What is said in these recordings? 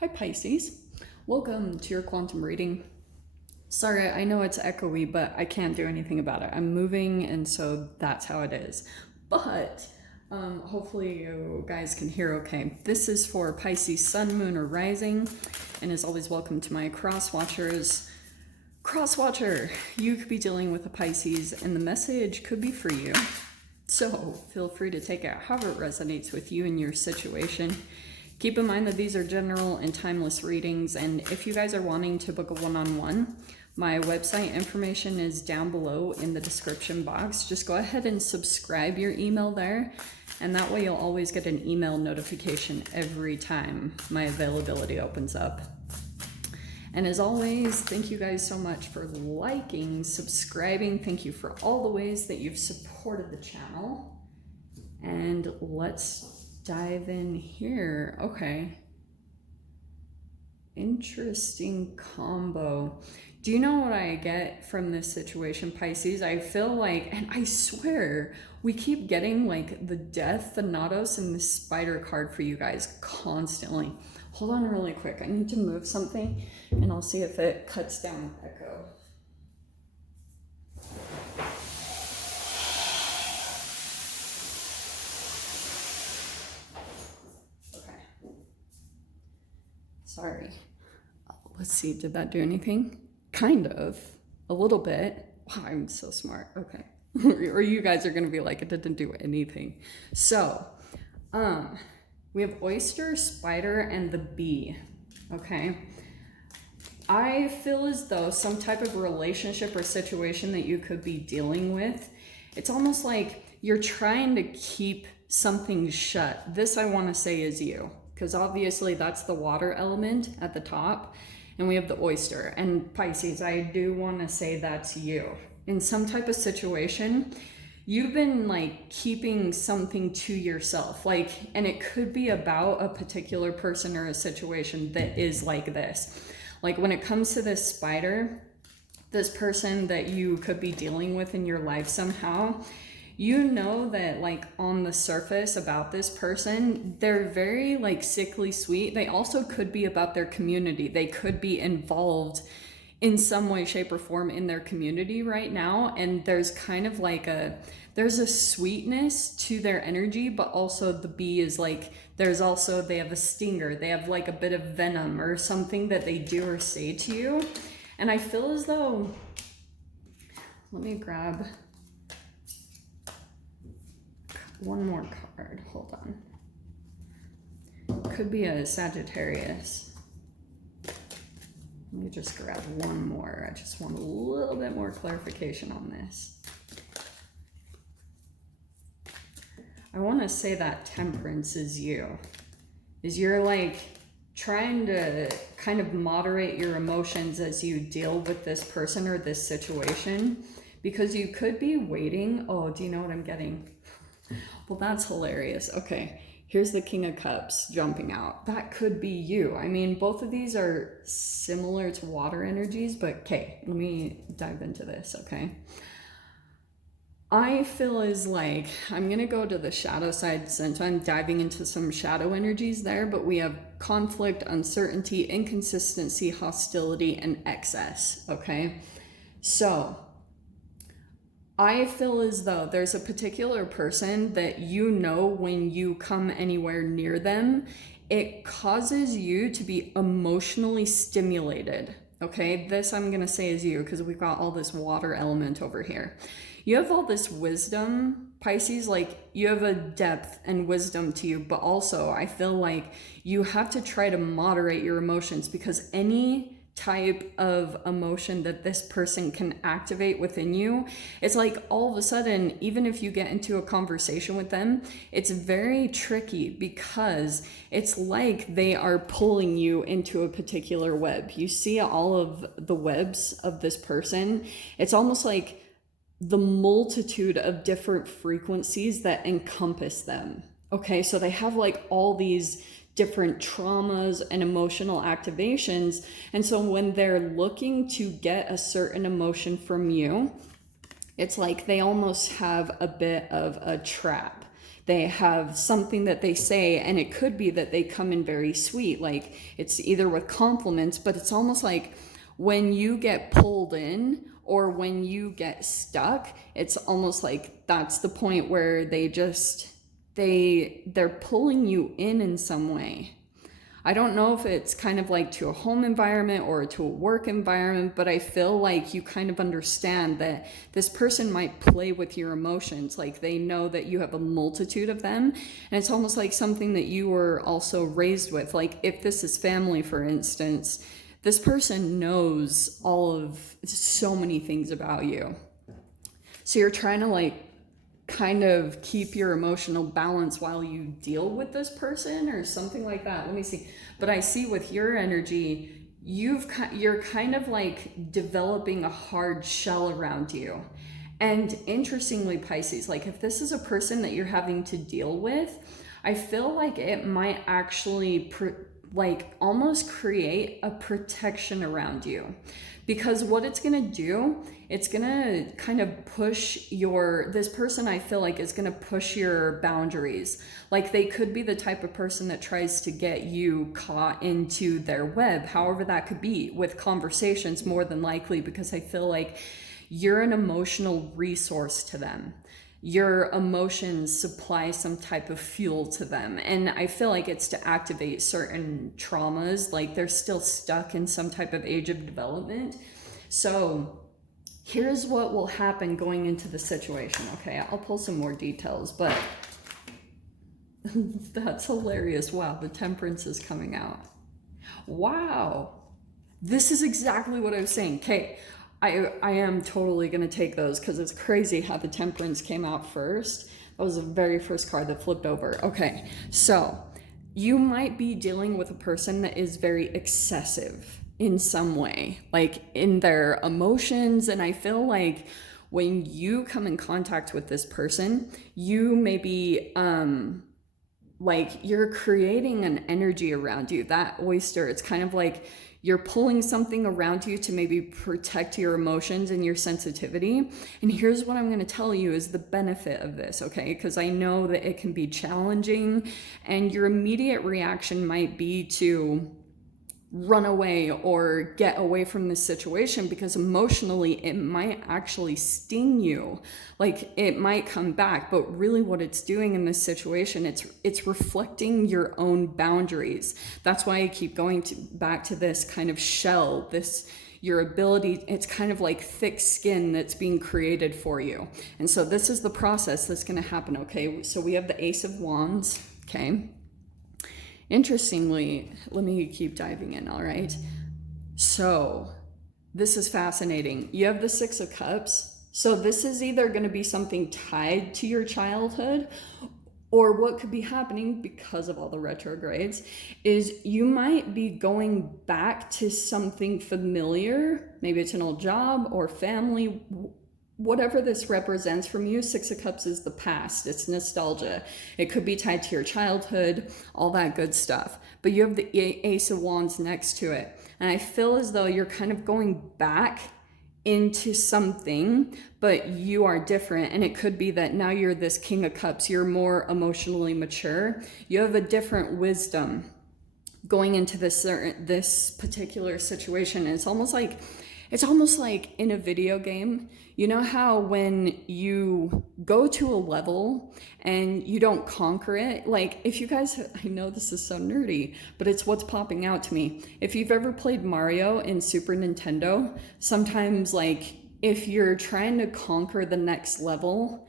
Hi Pisces, welcome to your quantum reading. Sorry, I know it's echoey, but I can't do anything about it. I'm moving and so that's how it is. But hopefully you guys can hear okay. This is for Pisces Sun, Moon, or Rising, and as always, welcome to my cross watchers. Crosswatcher, you could be dealing with a Pisces and the message could be for you. So feel free to take it however it resonates with you and your situation. Keep in mind that these are general and timeless readings, and if you guys are wanting to book a one-on-one, my website information is down below in the description box. Just go ahead and subscribe your email there, and that way you'll always get an email notification every time my availability opens up. And as always, thank you guys so much for liking, subscribing. Thank you for all the ways that you've supported the channel. And let's dive in here. Okay. Interesting combo. Do you know what I get from this situation, Pisces? I feel like, and I swear, we keep getting like the Death, the Thanatos, and the Spider card for you guys constantly. Hold on really quick. I need to move something and I'll see if it cuts down echo. Sorry. Let's see, did that do anything? Kind of. A little bit. Wow, I'm so smart. Okay. Or you guys are going to be like, it didn't do anything. So, we have oyster, spider, and the bee. Okay. I feel as though some type of relationship or situation that you could be dealing with, it's almost like you're trying to keep something shut. This, I want to say, is you. Because obviously that's the water element at the top, and we have the oyster. And Pisces, I do want to say that's you. In some type of situation, you've been like keeping something to yourself, like, and it could be about a particular person or a situation that is like this. Like when it comes to this spider, this person that you could be dealing with in your life somehow, you know that like on the surface about this person, they're very like sickly sweet. They also could be about their community. They could be involved in some way, shape, or form in their community right now. And there's kind of like there's a sweetness to their energy, but also the bee is like, they have a stinger. They have like a bit of venom or something that they do or say to you. And I feel as though, let me grab one more card. Hold on. Could be a Sagittarius. Let me just grab one more. I just want a little bit more clarification on this. I want to say that Temperance is you. You're like trying to kind of moderate your emotions as you deal with this person or this situation, because you could be waiting. Oh, do you know what I'm getting? Well, that's hilarious. Okay, here's the King of Cups jumping out. That could be you. I mean, both of these are similar to water energies, but okay, let me dive into this, okay? I feel as like, I'm going to go to the shadow side since I'm diving into some shadow energies there, but we have conflict, uncertainty, inconsistency, hostility, and excess, okay? So I feel as though there's a particular person that you know when you come anywhere near them, it causes you to be emotionally stimulated. Okay, this I'm going to say is you because we've got all this water element over here. You have all this wisdom, Pisces, like you have a depth and wisdom to you, but also I feel like you have to try to moderate your emotions, because any type of emotion that this person can activate within you, it's like all of a sudden, even if you get into a conversation with them, it's very tricky because it's like they are pulling you into a particular web. You see all of the webs of this person. It's almost like the multitude of different frequencies that encompass them. Okay, so they have like all these different traumas and emotional activations. And so when they're looking to get a certain emotion from you, it's like they almost have a bit of a trap, They have something that they say, and it could be that they come in very sweet. Like it's either with compliments, but it's almost like when you get pulled in or when you get stuck, it's almost like that's the point where they're pulling you in some way. I don't know if it's kind of like to a home environment or to a work environment, but I feel like you kind of understand that this person might play with your emotions. Like they know that you have a multitude of them. And it's almost like something that you were also raised with. Like if this is family, for instance, this person knows so many things about you. So you're trying to like kind of keep your emotional balance while you deal with this person or something like that. Let me see. But I see with your energy, you're kind of like developing a hard shell around you. And interestingly, Pisces, like if this is a person that you're having to deal with, I feel like it might actually like almost create a protection around you. Because what it's gonna do, it's gonna kind of push this person I feel like is gonna push your boundaries. Like they could be the type of person that tries to get you caught into their web, however that could be, with conversations more than likely, because I feel like you're an emotional resource to them. Your emotions supply some type of fuel to them. And I feel like it's to activate certain traumas, like they're still stuck in some type of age of development. So here's what will happen going into the situation. Okay, I'll pull some more details, but that's hilarious. Wow, the Temperance is coming out. Wow, this is exactly what I was saying. Okay, I am totally going to take those because it's crazy how the Temperance came out first. That was the very first card that flipped over. Okay, so you might be dealing with a person that is very excessive in some way, like in their emotions. And I feel like when you come in contact with this person, you may be like you're creating an energy around you. That oyster, it's kind of like you're pulling something around you to maybe protect your emotions and your sensitivity. And here's what I'm going to tell you is the benefit of this, okay? Because I know that it can be challenging, and your immediate reaction might be to run away or get away from this situation, because emotionally it might actually sting you. Like it might come back, but really what it's doing in this situation, it's reflecting your own boundaries. That's why I keep going back to this kind of shell, your ability. It's kind of like thick skin that's being created for you. And so this is the process that's going to happen. Okay, so we have the Ace of Wands. Okay, interestingly, let me keep diving in, all right? So this is fascinating. You have the Six of Cups. So this is either going to be something tied to your childhood, or what could be happening because of all the retrogrades is you might be going back to something familiar. Maybe it's an old job or family, whatever this represents from you. Six of Cups is the past. It's nostalgia. It could be tied to your childhood, all that good stuff. But you have the Ace of Wands next to it. And I feel as though you're kind of going back into something, but you are different. And it could be that now you're this King of Cups. You're more emotionally mature. You have a different wisdom going into this particular situation. And it's almost like in a video game. You know how when you go to a level and you don't conquer it, like if you guys, I know this is so nerdy, but it's what's popping out to me. If you've ever played Mario in Super Nintendo, sometimes like if you're trying to conquer the next level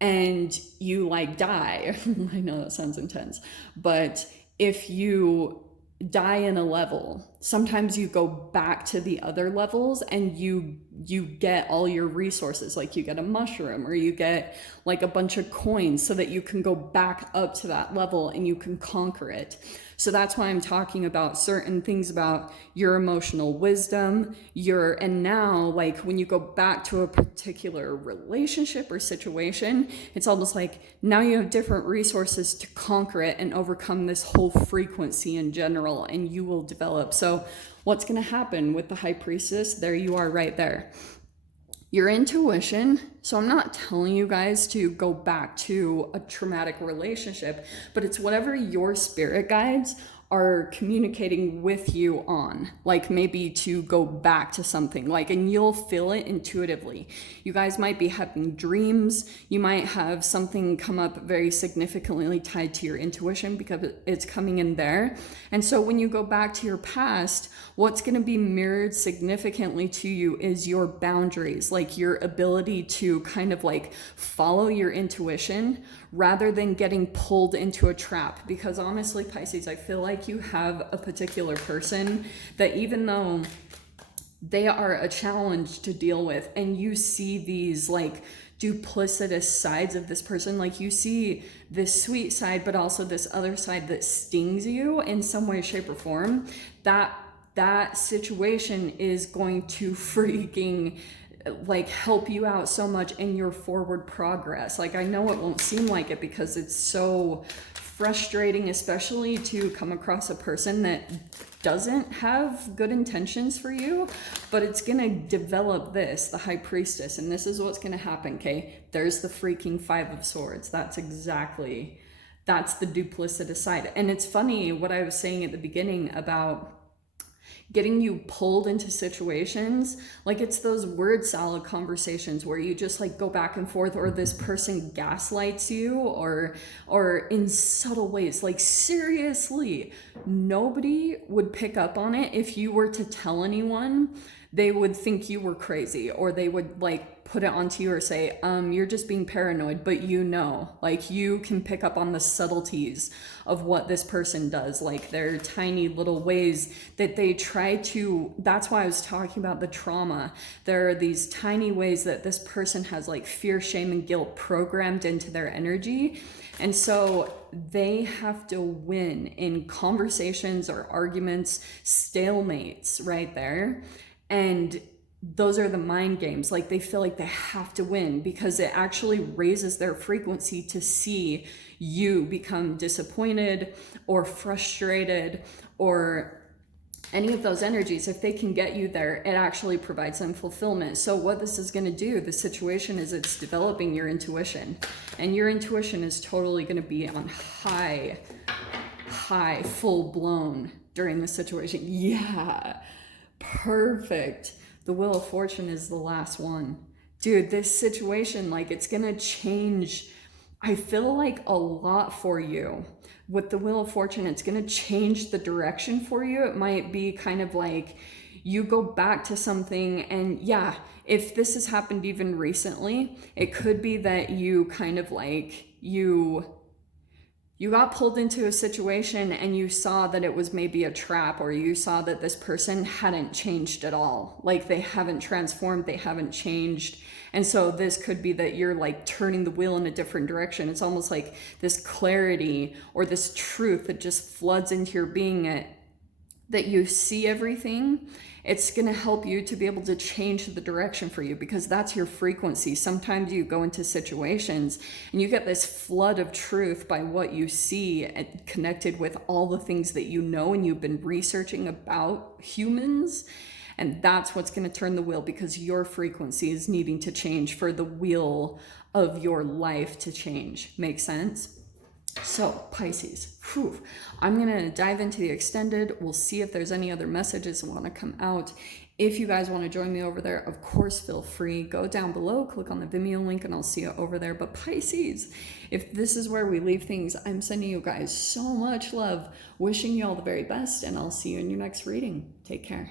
and you like die, I know that sounds intense, but if you die in a level, sometimes you go back to the other levels and you get all your resources, like you get a mushroom or you get like a bunch of coins so that you can go back up to that level and you can conquer it. So that's why I'm talking about certain things about your emotional wisdom, and now like when you go back to a particular relationship or situation, it's almost like now you have different resources to conquer it and overcome this whole frequency in general, and you will develop. So what's going to happen with the High Priestess? There you are right there. your intuition. So I'm not telling you guys to go back to a traumatic relationship, but it's whatever your spirit guides are communicating with you on, like maybe to go back to something, like, and you'll feel it intuitively. You guys might be having dreams. You might have something come up very significantly tied to your intuition because it's coming in there. And so when you go back to your past, what's going to be mirrored significantly to you is your boundaries, like your ability to kind of like follow your intuition rather than getting pulled into a trap. Because honestly, Pisces, I feel like you have a particular person that even though they are a challenge to deal with, and you see these like duplicitous sides of this person, like you see this sweet side, but also this other side that stings you in some way, shape, or form, that situation is going to freaking like help you out so much in your forward progress. Like, I know it won't seem like it because it's so frustrating, especially to come across a person that doesn't have good intentions for you, but it's gonna develop this, the High Priestess, and this is what's gonna happen, okay? There's the freaking Five of Swords. That's the duplicitous side. And it's funny what I was saying at the beginning about getting you pulled into situations, like it's those word salad conversations where you just like go back and forth, or this person gaslights you, or in subtle ways. Like seriously, nobody would pick up on it if you were to tell anyone. They would think you were crazy, or they would like put it onto you or say, you're just being paranoid. But you know, like you can pick up on the subtleties of what this person does, like their tiny little ways that they try to, that's why I was talking about the trauma. There are these tiny ways that this person has like fear, shame, and guilt programmed into their energy. And so they have to win in conversations or arguments, stalemates right there. And those are the mind games. Like they feel like they have to win because it actually raises their frequency to see you become disappointed or frustrated or any of those energies. If they can get you there, it actually provides them fulfillment. So what this is going to do, the situation is it's developing your intuition, and your intuition is totally going to be on high, full blown during the situation. Yeah. Perfect. The Wheel of Fortune is the last one. Dude, this situation, like it's gonna change, I feel like a lot for you. With the Wheel of Fortune, it's gonna change the direction for you. It might be kind of like you go back to something, and yeah, if this has happened even recently, it could be that you kind of like, you got pulled into a situation and you saw that it was maybe a trap, or you saw that this person hadn't changed at all. Like they haven't transformed, they haven't changed. And so this could be that you're like turning the wheel in a different direction. It's almost like this clarity or this truth that just floods into your being, that you see everything. It's going to help you to be able to change the direction for you, because that's your frequency. Sometimes you go into situations and you get this flood of truth by what you see, and connected with all the things that you know and you've been researching about humans. And that's what's going to turn the wheel, because your frequency is needing to change for the wheel of your life to change. Make sense? So Pisces, I'm going to dive into the extended. We'll see if there's any other messages that want to come out. If you guys want to join me over there, of course, feel free. Go down below, click on the Vimeo link, and I'll see you over there. But Pisces, if this is where we leave things, I'm sending you guys so much love, wishing you all the very best, and I'll see you in your next reading. Take care.